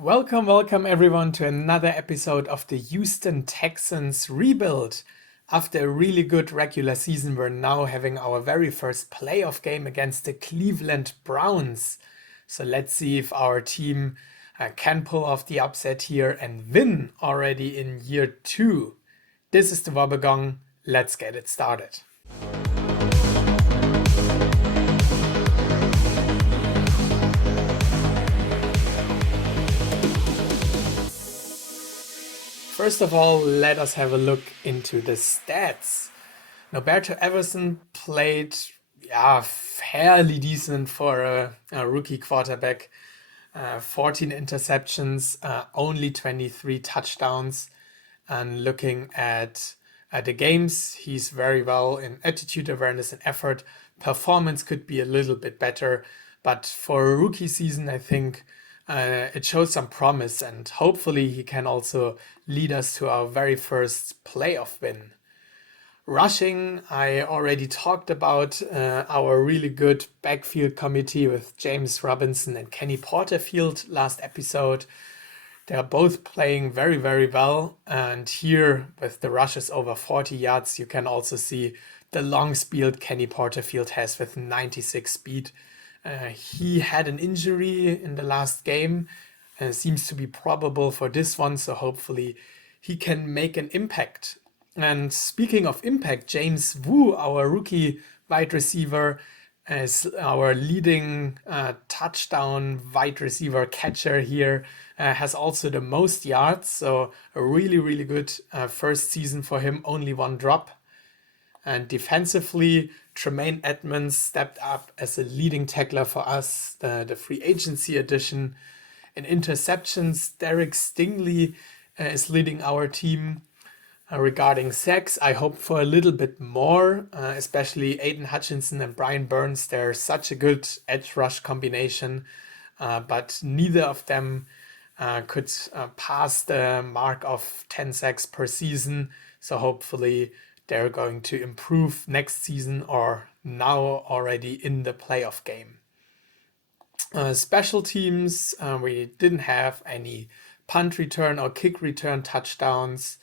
Welcome everyone to another episode of the Houston Texans Rebuild. After a really good regular season, we're now having our very first playoff game against the Cleveland Browns. So let's see if our team can pull off the upset here and win already in year 2. This is the Wobbegong. Let's get it started. First of all, let us have a look into the stats. Noberto Everson played fairly decent for a rookie quarterback. 14 interceptions, only 23 touchdowns. And looking at the games, he's very well in attitude, awareness, and effort. Performance could be a little bit better, but for a rookie season, I think it shows some promise, and hopefully he can also lead us to our very first playoff win. Rushing, I already talked about our really good backfield committee with James Robinson and Kenny Porterfield last episode. They are both playing very, very well. And here with the rushes over 40 yards, you can also see the long speed Kenny Porterfield has with 96 speed. He had an injury in the last game and seems to be probable for this one. So hopefully he can make an impact. And speaking of impact, James Wu, our rookie wide receiver, is our leading touchdown wide receiver catcher here, has also the most yards. So a really, really good first season for him, only one drop. And defensively, Tremaine Edmonds stepped up as a leading tackler for us, the free agency edition. In interceptions, Derek Stingley is leading our team. Regarding sacks, I hope for a little bit more, especially Aiden Hutchinson and Brian Burns. They're such a good edge rush combination, but neither of them could pass the mark of 10 sacks per season. So hopefully they're going to improve next season or now already in the playoff game. Special teams, we didn't have any punt return or kick return touchdowns.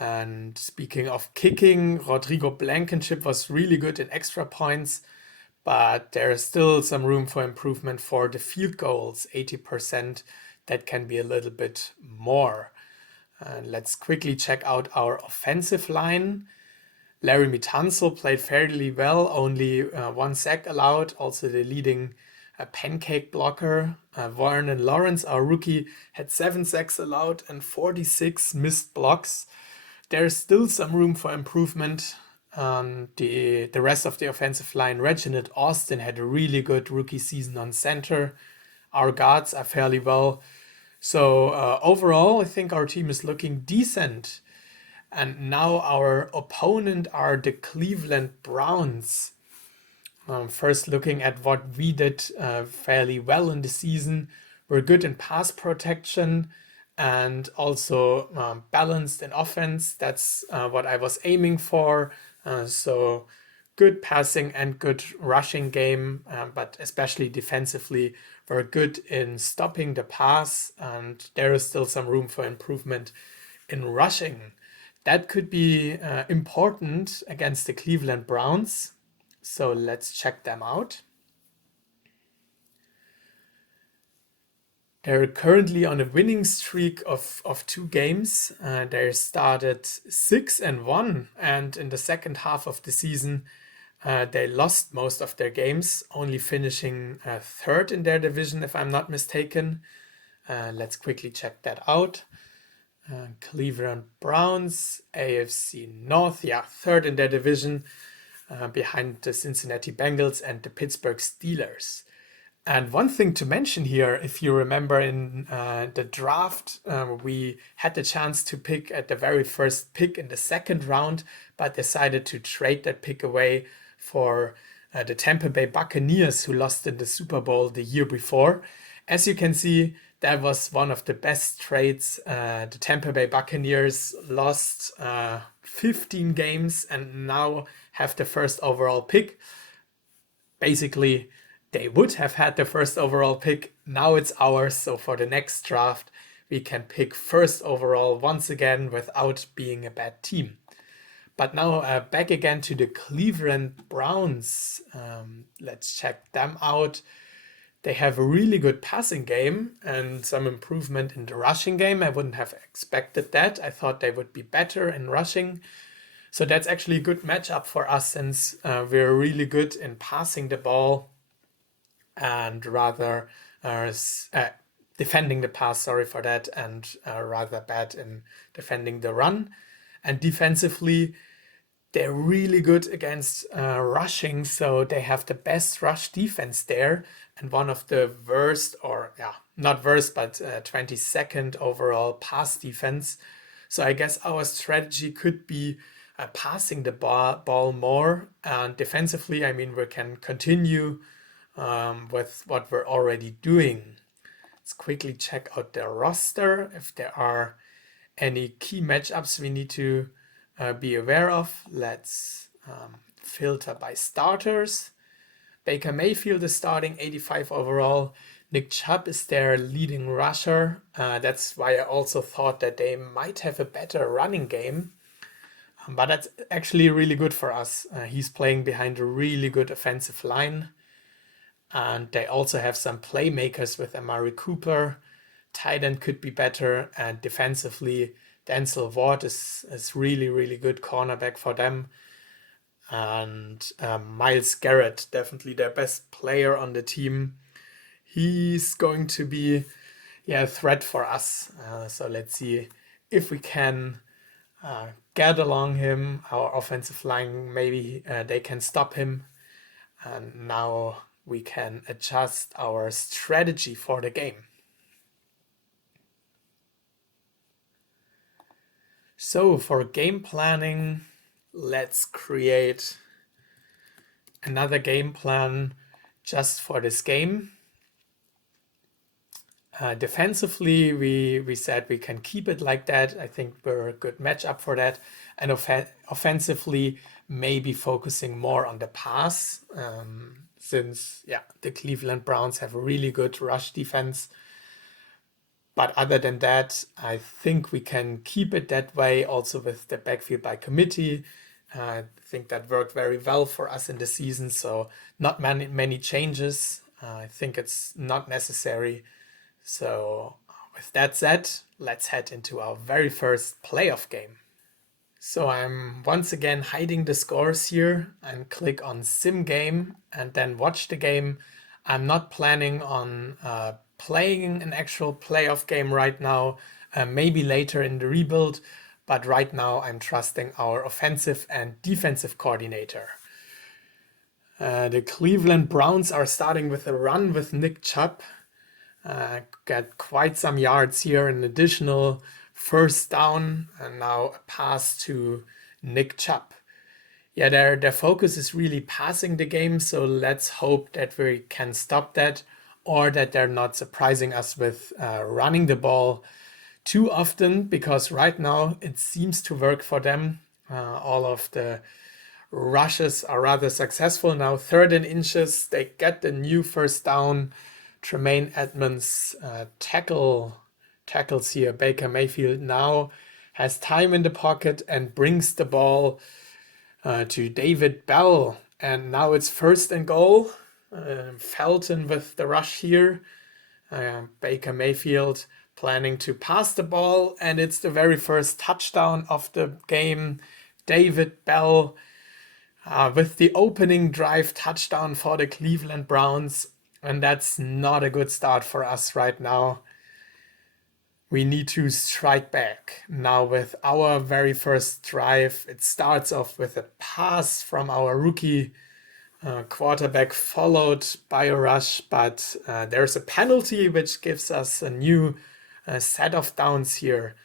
And speaking of kicking, Rodrigo Blankenship was really good in extra points, but there is still some room for improvement for the field goals, 80%. That can be a little bit more. Let's quickly check out our offensive line. Larry Mitanzo played fairly well, only 1 sack allowed, also the leading pancake blocker. Vernon Lawrence, our rookie, had 7 sacks allowed and 46 missed blocks. There's still some room for improvement. The rest of the offensive line, Reginald Austin had a really good rookie season on center. Our guards are fairly well. So overall, I think our team is looking decent. And now our opponent are the Cleveland Browns. First, looking at what we did fairly well in the season. We're good in pass protection and also balanced in offense. That's what I was aiming for. So good passing and good rushing game, but especially defensively, we're good in stopping the pass, and there is still some room for improvement in rushing. That could be important against the Cleveland Browns. So let's check them out. They're currently on a winning streak of 2 games. They started 6-1, and in the second half of the season, they lost most of their games, only finishing 3rd in their division, if I'm not mistaken. Let's quickly check that out. Cleveland Browns, AFC North, 3rd in their division, behind the Cincinnati Bengals and the Pittsburgh Steelers. And one thing to mention here, if you remember in the draft, we had the chance to pick at the very first pick in the 2nd round, but decided to trade that pick away for the Tampa Bay Buccaneers, who lost in the Super Bowl the year before. As you can see, that was one of the best trades. The Tampa Bay Buccaneers lost 15 games and now have the first overall pick. Basically, they would have had the first overall pick. Now it's ours. So for the next draft, we can pick first overall once again without being a bad team. But now back again to the Cleveland Browns. Let's check them out. They have a really good passing game and some improvement in the rushing game. I wouldn't have expected that. I thought they would be better in rushing. So that's actually a good matchup for us since we're really good in passing the ball and rather defending the pass, sorry for that, and rather bad in defending the run. And defensively, they're really good against rushing, so they have the best rush defense there and one of the worst, or yeah, not worst, but 22nd overall pass defense. So I guess our strategy could be passing the ball more, and defensively, I mean, we can continue with what we're already doing. Let's quickly check out their roster if there are any key matchups we need to be aware of. Let's filter by starters. Baker Mayfield is starting, 85 overall. Nick Chubb is their leading rusher. That's why I also thought that they might have a better running game. But that's actually really good for us. He's playing behind a really good offensive line. And they also have some playmakers with Amari Cooper. Tight end could be better. And defensively, Denzel Ward is really, really good cornerback for them. And Myles Garrett, definitely their best player on the team. He's going to be a threat for us. So let's see if we can get along him. Our offensive line, maybe they can stop him. And now we can adjust our strategy for the game. So for game planning, let's create another game plan just for this game. Defensively, we said we can keep it like that. I think we're a good matchup for that. And offensively, maybe focusing more on the pass, since the Cleveland Browns have a really good rush defense. But other than that, I think we can keep it that way also with the backfield by committee. I think that worked very well for us in the season, so not many changes. I think it's not necessary. So with that said, let's head into our very first playoff game. So I'm once again hiding the scores here and click on Sim Game and then watch the game. I'm not planning on playing an actual playoff game right now, maybe later in the rebuild, but right now I'm trusting our offensive and defensive coordinator. The Cleveland Browns are starting with a run with Nick Chubb. Got quite some yards here, an additional first down, and now a pass to Nick Chubb. Yeah, their focus is really passing the game, so let's hope that we can stop that, or that they're not surprising us with running the ball too often, because right now it seems to work for them. All of the rushes are rather successful now. 3rd and inches, they get the new first down. Tremaine Edmonds tackles here. Baker Mayfield now has time in the pocket and brings the ball to David Bell. And now it's 1st and goal. Felton with the rush here. Baker Mayfield planning to pass the ball, and it's the very first touchdown of the game. David Bell with the opening drive touchdown for the Cleveland Browns, and that's not a good start for us right now. We need to strike back. Now with our very first drive, it starts off with a pass from our rookie quarterback followed by a rush, but there's a penalty which gives us a new set of downs here.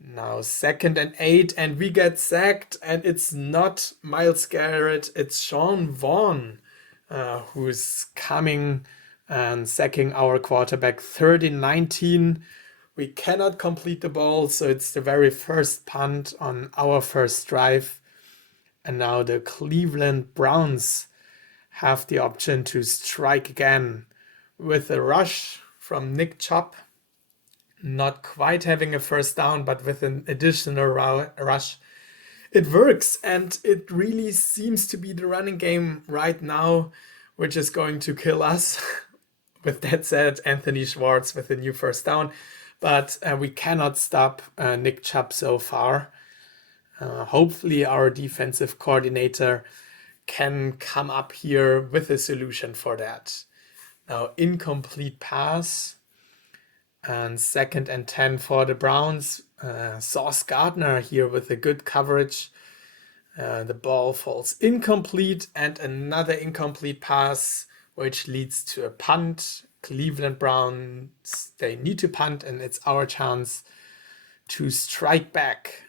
Now 2nd and 8, and we get sacked, and it's not Myles Garrett, it's Sean Vaughn who's coming and sacking our quarterback. 3rd and 19. We cannot complete the ball, so it's the very first punt on our first drive. And now the Cleveland Browns have the option to strike again with a rush from Nick Chubb. Not quite having a first down, but with an additional rush. It works, and it really seems to be the running game right now, which is going to kill us. With that said, Anthony Schwartz with a new first down, but we cannot stop Nick Chubb so far. Hopefully our defensive coordinator can come up here with a solution for that. Now, incomplete pass and 2nd and 10 for the Browns. Sauce Gardner here with a good coverage. The ball falls incomplete, and another incomplete pass, which leads to a punt. Cleveland Browns, they need to punt, and it's our chance to strike back.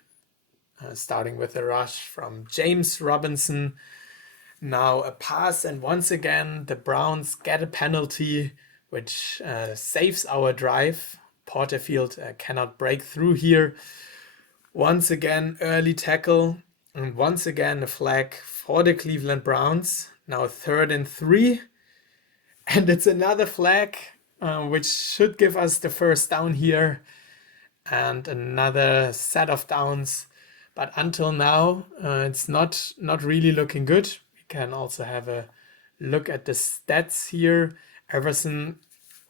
Starting with a rush from James Robinson. Now a pass, and once again the Browns get a penalty, which saves our drive. Porterfield cannot break through here. Once again, early tackle, and once again a flag for the Cleveland Browns. Now 3rd and 3, and it's another flag, which should give us the first down here, and another set of downs. But until now, it's not really looking good. We can also have a look at the stats here. Everson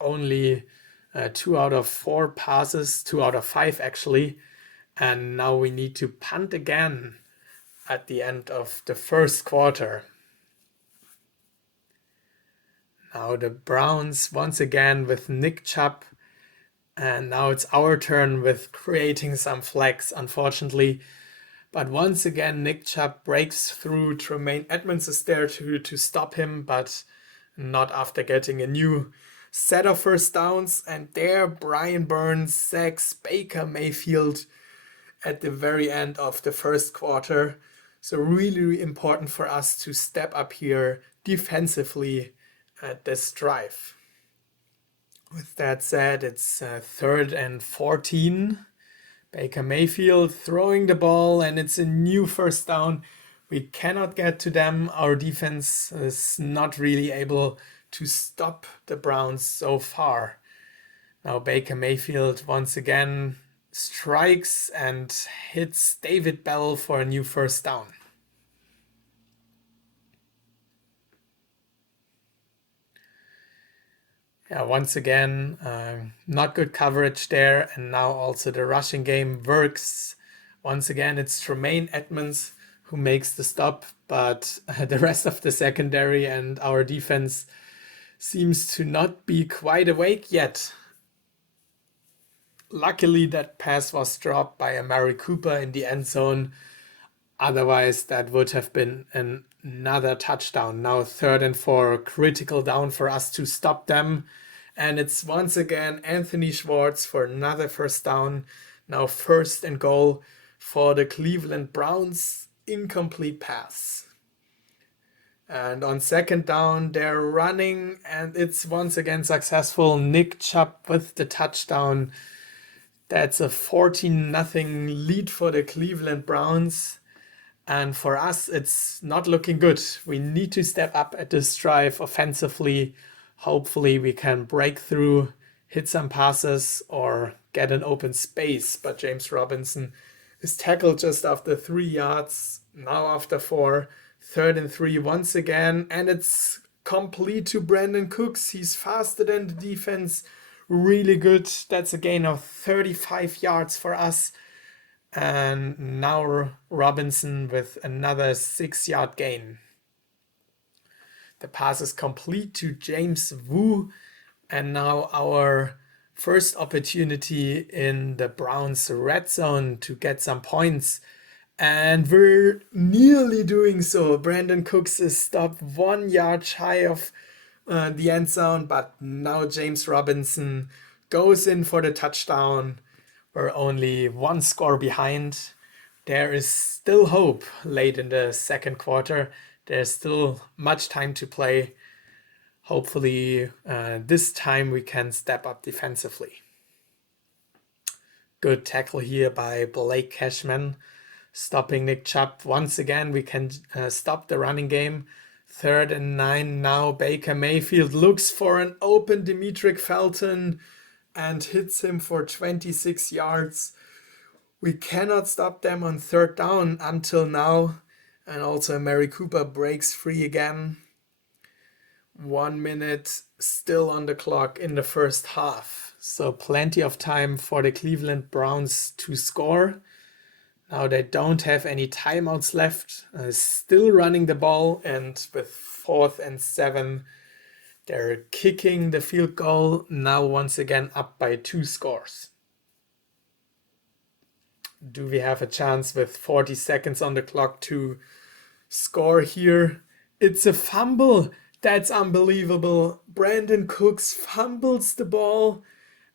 only 2 out of 4 passes, 2 out of 5 actually. And now we need to punt again at the end of the first quarter. Now the Browns once again with Nick Chubb. And now it's our turn with creating some flags, unfortunately. But once again, Nick Chubb breaks through. Tremaine Edmonds is there to stop him, but not after getting a new set of first downs. And there, Brian Burns sacks Baker Mayfield at the very end of the first quarter. So really important for us to step up here defensively at this drive. With that said, it's 3rd and 14. Baker Mayfield throwing the ball, and it's a new first down. We cannot get to them. Our defense is not really able to stop the Browns so far. Now Baker Mayfield once again strikes and hits David Bell for a new first down. Yeah, once again, not good coverage there, and now also the rushing game works. Once again, it's Tremaine Edmonds who makes the stop, but the rest of the secondary and our defense seems to not be quite awake yet. Luckily, that pass was dropped by Amari Cooper in the end zone. Otherwise, that would have been another touchdown. Now 3rd and 4, critical down for us to stop them. And it's once again Anthony Schwartz for another first down. Now 1st and goal for the Cleveland Browns. Incomplete pass. And on 2nd down, they're running, and it's once again successful. Nick Chubb with the touchdown. That's a 14-0 lead for the Cleveland Browns. And for us, it's not looking good. We need to step up at this drive offensively. Hopefully we can break through, hit some passes, or get an open space. But James Robinson is tackled just after 3 yards. Now after 4, 3rd and 3 once again. And it's complete to Brandon Cooks. He's faster than the defense. Really good. That's a gain of 35 yards for us. And now Robinson with another 6-yard gain. The pass is complete to James Wu. And now our first opportunity in the Browns red zone to get some points. And we're nearly doing so. Brandon Cooks is stopped 1 yard shy of the end zone. But now James Robinson goes in for the touchdown. We're only 1 score behind. There is still hope late in the second quarter. There's still much time to play. Hopefully, this time we can step up defensively. Good tackle here by Blake Cashman, stopping Nick Chubb. Once again, we can stop the running game. 3rd and 9 now. Baker Mayfield looks for an open Demetric Felton and hits him for 26 yards. We cannot stop them on 3rd down until now. And also Mary Cooper breaks free again. 1 minute still on the clock in the first half. So plenty of time for the Cleveland Browns to score. Now they don't have any timeouts left. Still running the ball, and with 4th and 7, they're kicking the field goal. Now once again up by 2 scores. Do we have a chance with 40 seconds on the clock to score here? It's a fumble. That's unbelievable. Brandon Cooks fumbles the ball,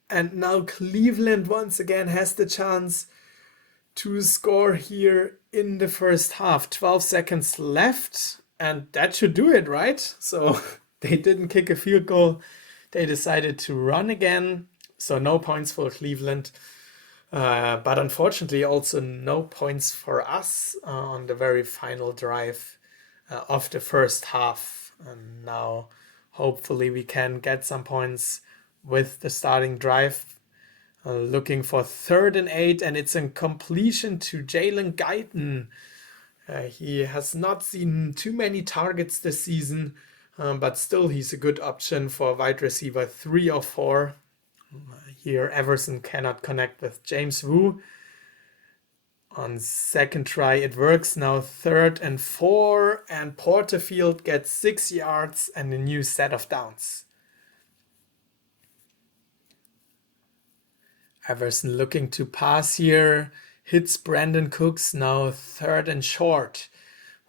and now Cleveland once again has the chance to score here in the first half. 12 seconds left, and that should do it, right? So they didn't kick a field goal. They decided to run again. So no points for Cleveland. But unfortunately also no points for us on the very final drive of the first half. And now hopefully we can get some points with the starting drive. Looking for 3rd and 8, and it's a completion to Jalen Guyton. He has not seen too many targets this season, but still he's a good option for wide receiver 3 or 4. Here Everson cannot connect with James Wu. On 2nd try it works. Now 3rd and 4, and Porterfield gets 6 yards and a new set of downs. Everson looking to pass here, hits Brandon Cooks. Now 3rd and short.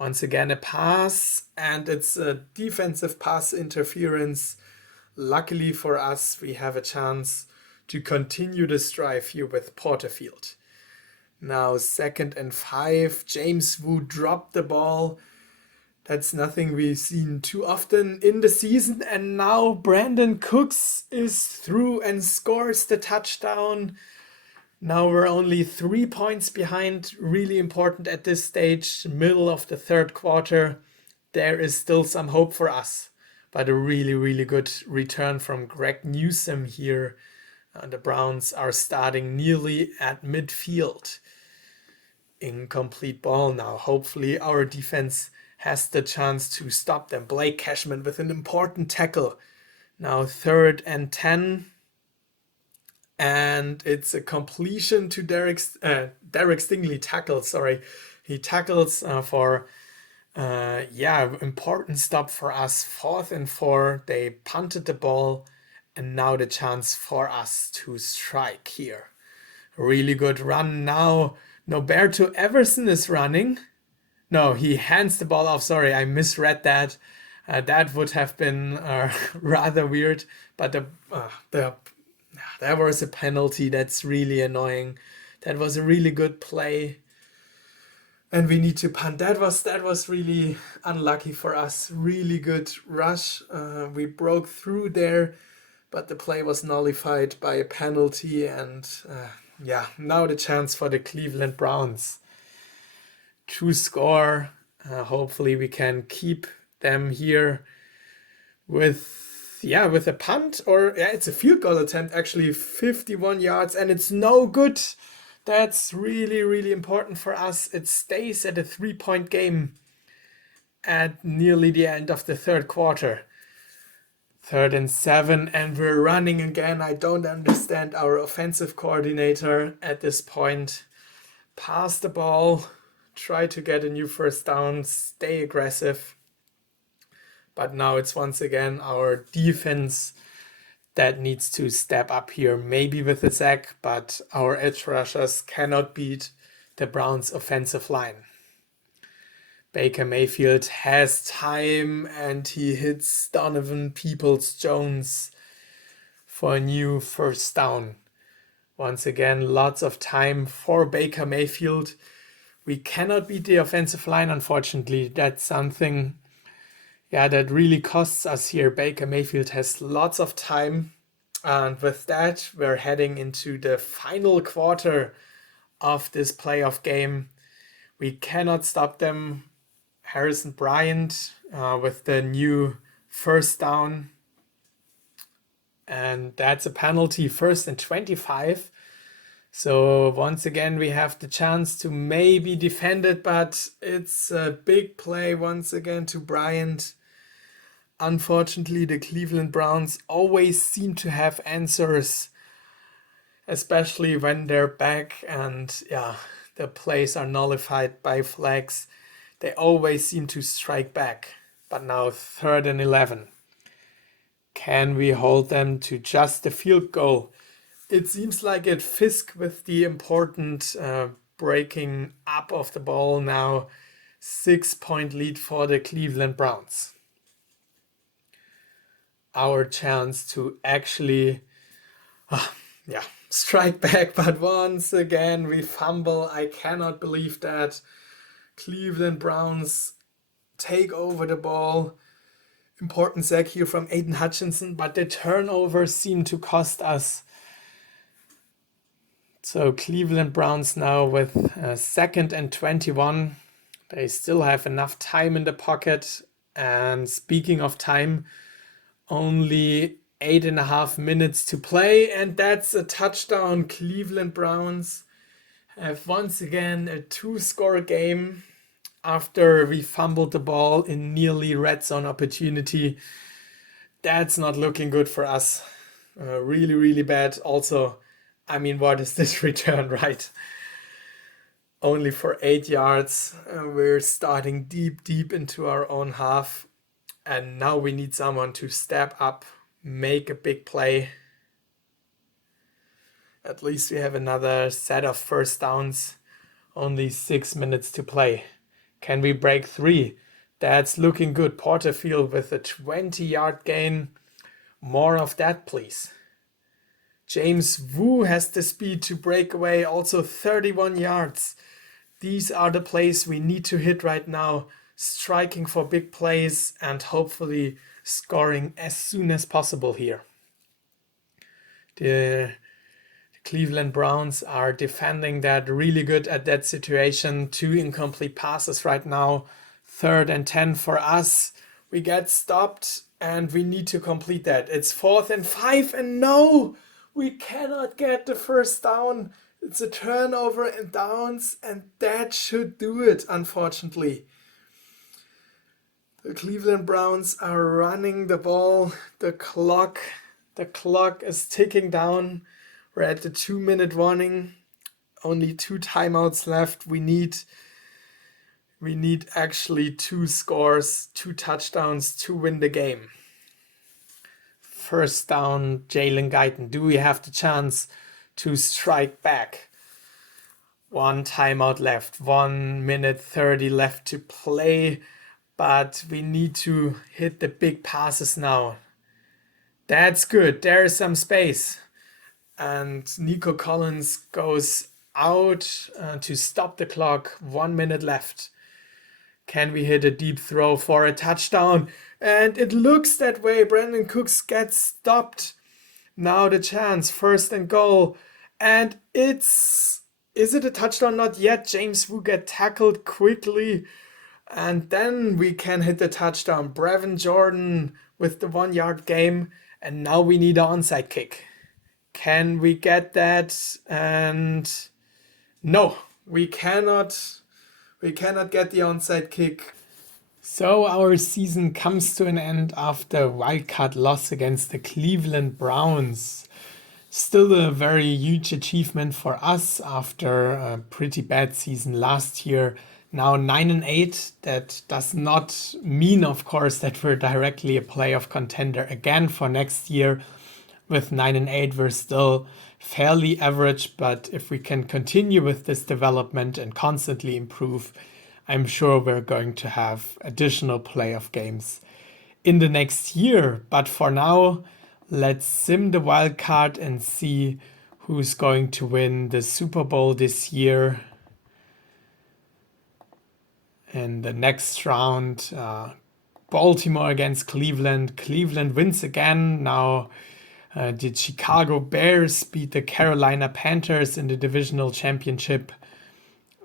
Once again a pass, and it's a defensive pass interference. Luckily for us, we have a chance to continue this drive here with Porterfield. Now 2nd and 5. James Wu dropped the ball. That's nothing we've seen too often in the season. And now Brandon Cooks is through and scores the touchdown. Now we're only 3 points behind. Really important at this stage, middle of the 3rd quarter. There is still some hope for us. But a really, really good return from Greg Newsome here. The Browns are starting nearly at midfield. Incomplete ball now. Hopefully our defense has the chance to stop them. Blake Cashman with an important tackle. Now 3rd and 10. And it's a completion to Derek Stingley tackles. Sorry. He tackles for important stop for us. 4th and 4. They punted the ball, and now the chance for us to strike here. Really good run now. Noberto Everson is running. No, he hands the ball off. Sorry, I misread that. That would have been rather weird, but there was a penalty. That's really annoying. That was a really good play, and we need to punt. That was really unlucky for us. Really good rush. We broke through there, but the play was nullified by a penalty, and now the chance for the Cleveland Browns to score. Hopefully we can keep them here with a punt, or it's a field goal attempt, actually 51 yards, and it's no good. That's really, really important for us. It stays at a 3-point game at nearly the end of the 3rd quarter. 3rd and 7, and we're running again. I don't understand our offensive coordinator at this point. Pass the ball, try to get a new first down, stay aggressive. But now it's once again our defense that needs to step up here, maybe with a sack, but our edge rushers cannot beat the Browns' offensive line. Baker Mayfield has time, and he hits Donovan Peoples-Jones for a new first down. Once again, lots of time for Baker Mayfield. We cannot beat the offensive line, unfortunately. That's something that really costs us here. Baker Mayfield has lots of time. And with that, we're heading into the final quarter of this playoff game. We cannot stop them. Harrison Bryant with the new first down. And that's a penalty, 1st and 25. So once again, we have the chance to maybe defend it, but it's a big play once again to Bryant. Unfortunately, the Cleveland Browns always seem to have answers, especially when they're back and the plays are nullified by flags. They always seem to strike back. But now 3rd and 11. Can we hold them to just a field goal? It seems like it. Fisk with the important breaking up of the ball now. 6-point lead for the Cleveland Browns. Our chance to actually strike back, but once again we fumble. I cannot believe that. Cleveland Browns take over the ball. Important sack here from Aiden Hutchinson, but the turnovers seem to cost us. So Cleveland Browns now with 2nd and 21. They still have enough time in the pocket. And speaking of time, only 8.5 minutes to play. And that's a touchdown. Cleveland Browns have once again a 2-score game after we fumbled the ball in nearly red zone opportunity. That's not looking good for us. Really, really bad. Also, I mean, what is this return, right? Only for 8 yards. We're starting deep into our own half. And now we need someone to step up, make a big play. At least we have another set of first downs. Only 6 minutes to play. Can we break 3? That's looking good. Porterfield with a 20-yard gain. More of that, please. James Wu has the speed to break away. Also 31 yards. These are the plays we need to hit right now. Striking for big plays and hopefully scoring as soon as possible here. The Cleveland Browns are defending that really good at that situation. 2 incomplete passes right now. 3rd and 10 for us. We get stopped and we need to complete that. It's 4th and 5 and no! We cannot get the first down. It's a turnover and downs and that should do it, unfortunately. The Cleveland Browns are running the ball. The clock is ticking down. We're at the 2-minute warning. Only 2 timeouts left. We need actually 2 scores, 2 touchdowns to win the game. First down, Jalen Guyton. Do we have the chance to strike back? 1 timeout left. 1 minute 30 left to play. But we need to hit the big passes now. That's good. There is some space. And Nico Collins goes out to stop the clock. 1 minute left. Can we hit a deep throw for a touchdown? And it looks that way. Brandon Cooks gets stopped. Now the chance. 1st and goal. And is it a touchdown? Not yet. James Wu get tackled quickly. And then we can hit the touchdown. Brevin Jordan with the 1-yard game. And now we need an onside kick. Can we get that? And no, we cannot. We cannot get the onside kick. So our season comes to an end after a wildcard loss against the Cleveland Browns. Still a very huge achievement for us after a pretty bad season last year. Now 9-8. That does not mean, of course, that we're directly a playoff contender again for next year. With 9-8, we're still fairly average, but if we can continue with this development and constantly improve, I'm sure we're going to have additional playoff games in the next year. But for now, let's sim the wild card and see who's going to win the Super Bowl this year. In the next round, Baltimore against Cleveland. Cleveland wins again. Now the Chicago Bears beat the Carolina Panthers in the divisional championship.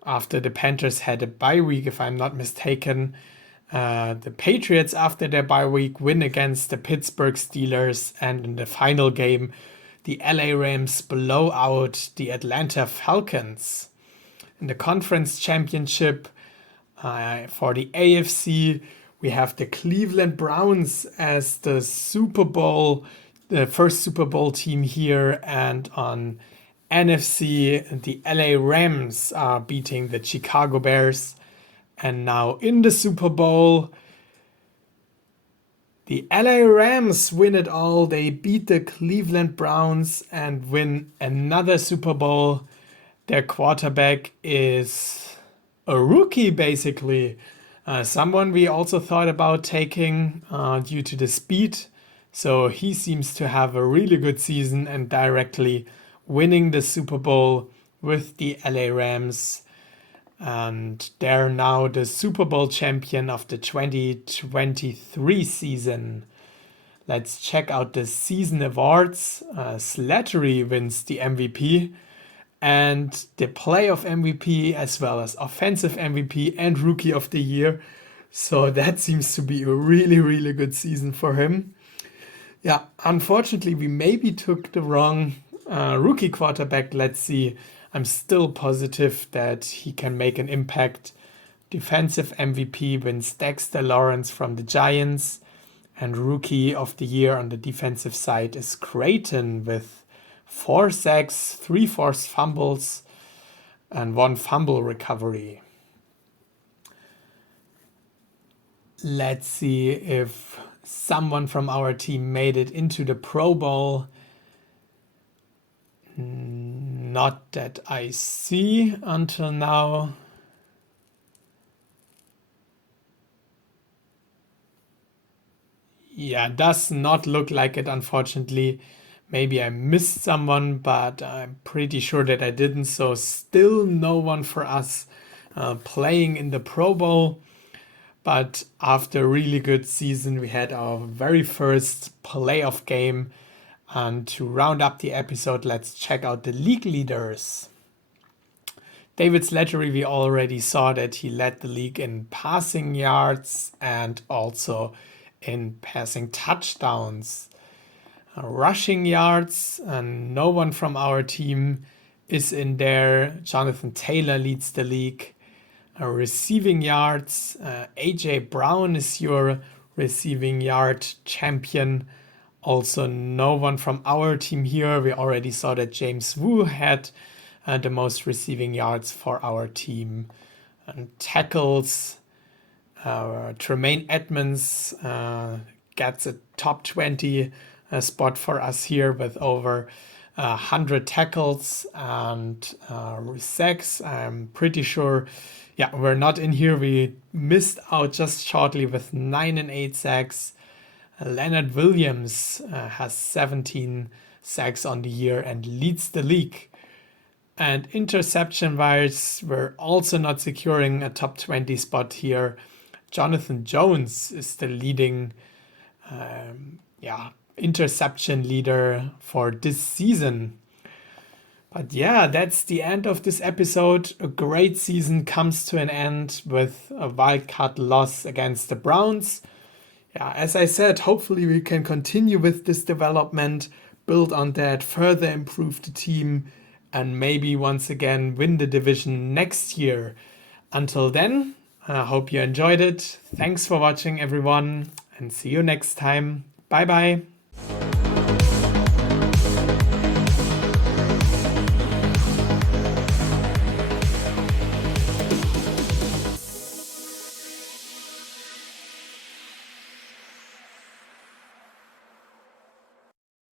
after the Panthers had a bye week, if I'm not mistaken. The Patriots, after their bye week, win against the Pittsburgh Steelers, and in the final game, the LA Rams blow out the Atlanta Falcons. In the conference championship for the AFC, we have the Cleveland Browns as the first Super Bowl team here, and on NFC, the LA Rams are beating the Chicago Bears. And now in the Super Bowl, the LA Rams win it all. They beat the Cleveland Browns and win another Super Bowl. Their quarterback is a rookie, basically. Someone we also thought about taking due to the speed. So he seems to have a really good season and directly winning the Super Bowl with the LA Rams. And they're now the Super Bowl champion of the 2023 season. Let's check out the season awards. Slattery wins the MVP and the playoff MVP, as well as offensive MVP and rookie of the year. So that seems to be a really, really good season for him. Yeah, unfortunately, we maybe took the wrong rookie quarterback. Let's see. I'm still positive that he can make an impact. Defensive MVP wins Dexter Lawrence from the Giants. And rookie of the year on the defensive side is Creighton with 4 sacks, 3 forced fumbles, and 1 fumble recovery. Let's see if someone from our team made it into the Pro Bowl. Not that I see until now. Yeah, does not look like it, unfortunately. Maybe I missed someone, but I'm pretty sure that I didn't. So still no one for us playing in the Pro Bowl. But after a really good season, we had our very first playoff game. And to round up the episode, let's check out the league leaders. David Slattery, we already saw that he led the league in passing yards and also in passing touchdowns. Rushing yards, and no one from our team is in there. Jonathan Taylor leads the league. Receiving yards, AJ Brown is your receiving yard champion. Also, no one from our team here. We already saw that James Wu had the most receiving yards for our team. And tackles, Tremaine Edmonds gets a top 20 spot for us here with over 100 tackles and sacks. I'm pretty sure, yeah, we're not in here. We missed out just shortly with 9 and 8 sacks. Leonard Williams has 17 sacks on the year and leads the league. And interception-wise, we're also not securing a top 20 spot here. Jonathan Jones is the leading interception leader for this season. But yeah, that's the end of this episode. A great season comes to an end with a wildcard loss against the Browns. Yeah, as I said, hopefully we can continue with this development, build on that, further improve the team, and maybe once again win the division next year. Until then, I hope you enjoyed it. Thanks for watching, everyone, and see you next time. Bye bye.